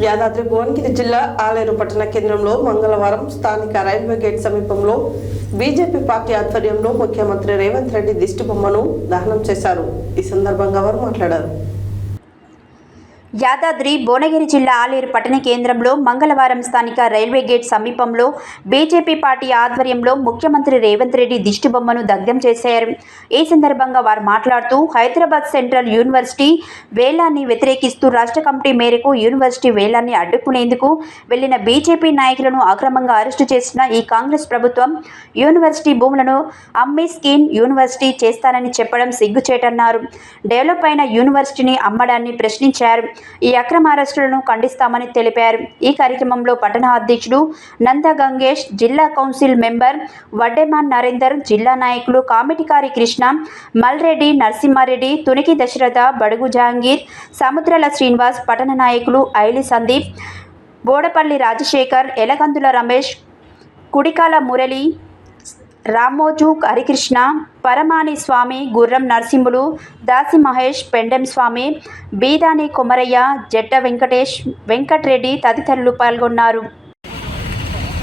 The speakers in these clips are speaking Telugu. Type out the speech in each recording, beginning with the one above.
యాదాద్రి భువనగిరి జిల్లా ఆలేరు పట్టణ కేంద్రంలో మంగళవారం స్థానిక రైల్వే గేట్ సమీపంలో బీజేపీ పార్టీ ఆధ్వర్యంలో ముఖ్యమంత్రి రేవంత్ రెడ్డి దిష్టిబొమ్మను దహనం చేశారు. ఈ సందర్భంగా వారు మాట్లాడారు. యాదాద్రి భువనగిరి జిల్లా ఆలేరు పట్టణ కేంద్రంలో మంగళవారం స్థానిక రైల్వే గేట్ సమీపంలో బీజేపీ పార్టీ ఆధ్వర్యంలో ముఖ్యమంత్రి రేవంత్ రెడ్డి దిష్టిబొమ్మను దగ్ధం చేశారు. ఈ సందర్భంగా వారు మాట్లాడుతూ హైదరాబాద్ సెంట్రల్ యూనివర్సిటీ వేలాన్ని వ్యతిరేకిస్తూ రాష్ట్ర కమిటీ మేరకు యూనివర్సిటీ వేలాన్ని అడ్డుకునేందుకు వెళ్లిన బీజేపీ నాయకులను అక్రమంగా అరెస్టు చేసిన ఈ కాంగ్రెస్ ప్రభుత్వం యూనివర్సిటీ భూములను అమ్మి స్కీన్ యూనివర్సిటీ చేస్తానని చెప్పడం సిగ్గుచేటన్నారు. డెవలప్ అయిన యూనివర్సిటీని అమ్మడాన్ని ప్రశ్నించారు. ఈ అక్రమ అరెస్టులను ఖండిస్తామని తెలిపారు. ఈ కార్యక్రమంలో పట్టణ అధ్యక్షుడు నంద గంగేష్, జిల్లా కౌన్సిల్ మెంబర్ వడ్డెమాన్ నరేందర్, జిల్లా నాయకులు కామిటికారి కృష్ణ, మల్రెడ్డి, నరసింహారెడ్డి, తునికి దశరథ, బడుగు జహాంగీర్, సముద్రాల శ్రీనివాస్, పట్టణ నాయకులు ఐలి సందీప్, బోడపల్లి రాజశేఖర్, ఎలగందుల రమేష్, కుడికాల మురళి, రామోజు హరికృష్ణ, పరమాని స్వామి, గుర్రం నరసింహులు, దాసి మహేష్, పెండెం స్వామి, బీదాని కొమరయ్య, జట్ట వెంకటేష్, వెంకట్రెడ్డి తదితరులు పాల్గొన్నారు.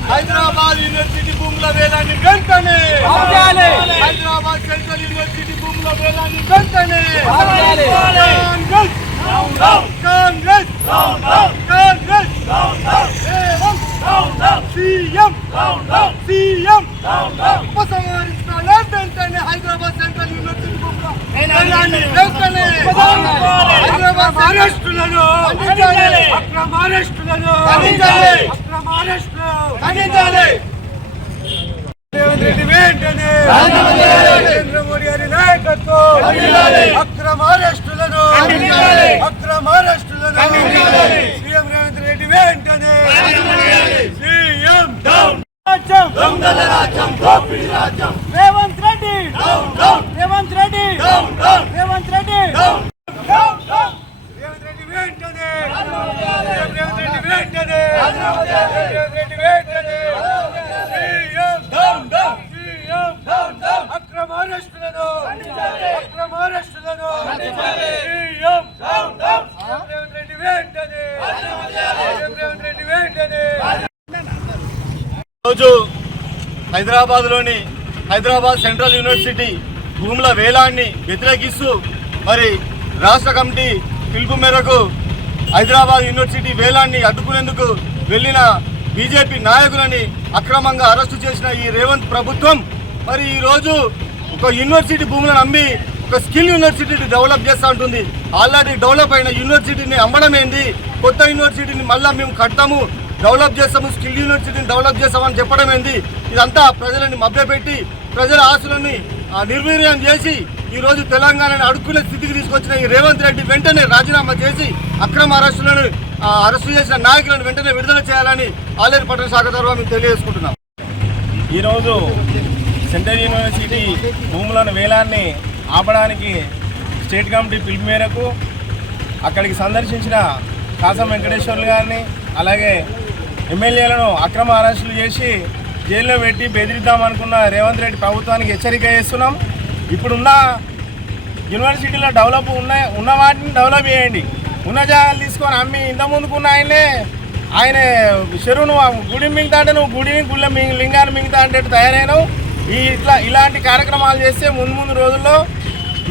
హైదరాబాద్ యూనివర్సిటీ భూముల వేలాన్ని వెంటనే ఆపాలి. హైదరాబాద్ సెంట్రల్ యూనివర్సిటీ భూముల వేలాన్ని వెంటనే ఆపాలి. Congress down down, Congress down down, Congress down down, CM down down, CM down down. ఉపసంహరించాలి వెంటనే హైదరాబాద్ సెంట్రల్ యూనివర్సిటీ భూముల వేలాన్ని వెంటనే హైదరాబాద్ అరెస్టులను ఖండించాలి. అక్రమ అరెస్టులను ఖండించాలి. అక్రమ అరెస్టులు ఖండించాలి. రేవంత్ రెడ్డి వెంటనే నరేంద్ర మోడీ గారి నాయకత్వం ఖండించాలి. అక్రమ అరెస్టులను ఖండించాలి. అక్రమ అరెస్టులను ఖండించాలి. సీఎం రేవంత్ రెడ్డి వెంటనే సీఎం డౌన్ రాజ్యం, దొంగల రాజ్యం, దోపిడీ రాజ్యం. Revanth Reddy down down, Revanth Reddy down down, Revanth Reddy down down down. Revanth Reddy వెంటనే రేవంత్ రెడ్డి వెంటనే రేవంత్ రెడ్డి వెంటనే CM down down, CM down down. అక్రమ అరెస్టులను అక్రమ అరెస్టులను CM down down. Revanth Reddy వెంటనే రేవంత్ రెడ్డి వెంటనే. రోజు హైదరాబాద్లోని హైదరాబాద్ సెంట్రల్ యూనివర్సిటీ భూముల వేలాన్ని వ్యతిరేకిస్తూ మరి రాష్ట్ర కమిటీ పిలుపు మేరకు హైదరాబాద్ యూనివర్సిటీ వేలాన్ని అడ్డుకునేందుకు వెళ్ళిన బీజేపీ నాయకులని అక్రమంగా అరెస్టు చేసిన ఈ రేవంత్ ప్రభుత్వం మరి ఈరోజు ఒక యూనివర్సిటీ భూములను అమ్మి ఒక స్కిల్ యూనివర్సిటీని డెవలప్ చేస్తూ ఉంటుంది. ఆల్రెడీ డెవలప్ అయిన యూనివర్సిటీని అమ్మడం ఏంది, కొత్త యూనివర్సిటీని మళ్ళీ మేము కడతాము, డెవలప్ చేస్తాము, స్కిల్ యూనివర్సిటీని డెవలప్ చేస్తామని చెప్పడం ఏంది. ఇదంతా ప్రజలని మభ్యపెట్టి ప్రజల ఆశలని నిర్వీర్యం చేసి ఈరోజు తెలంగాణను అడుక్కునే స్థితికి తీసుకొచ్చిన ఈ రేవంత్ రెడ్డి వెంటనే రాజీనామా చేసి అక్రమ అరెస్టులను అరెస్టు చేసిన నాయకులను వెంటనే విడుదల చేయాలని ఆలేరు పట్టణ శాఖ తరఫున మేము తెలియజేసుకుంటున్నాం. ఈరోజు సెంట్రల్ యూనివర్సిటీ భూములను వేలాన్ని ఆపడానికి స్టేట్ కమిటీ పిలుపు మేరకు అక్కడికి సందర్శించిన కాసం వెంకటేశ్వర్లు గారిని అలాగే ఎమ్మెల్యేలను అక్రమ అరెస్టులు చేసి జైల్లో పెట్టి బెదిరిద్దామనుకున్న రేవంత్ రెడ్డి ప్రభుత్వానికి హెచ్చరిక చేస్తున్నాం. ఇప్పుడున్న యూనివర్సిటీలో డెవలప్ ఉన్న వాటిని డెవలప్ చేయండి. ఉన్న జాగాలు తీసుకొని అమ్మి ఇంతకుముందుకున్న ఆయన చెరువును గుడి మింగుతా అంటే నువ్వు గుళ్ళ లింగాన్ని మింగుతా అంటే తయారైనావు. ఇలాంటి కార్యక్రమాలు చేస్తే ముందు రోజుల్లో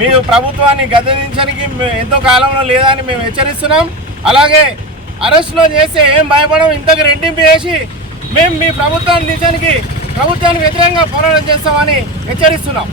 మీరు ప్రభుత్వాన్ని గద్దెదించడానికి ఎంతో కాలంలో లేదని మేము హెచ్చరిస్తున్నాం. అలాగే అరెస్టులో చేస్తే ఏం భయపడం, ఇంతకు రెట్టింపు చేసి మేము మీ ప్రభుత్వాన్ని దించడానికి ప్రభుత్వానికి వ్యతిరేకంగా పోరాటం చేస్తామని హెచ్చరిస్తున్నాం.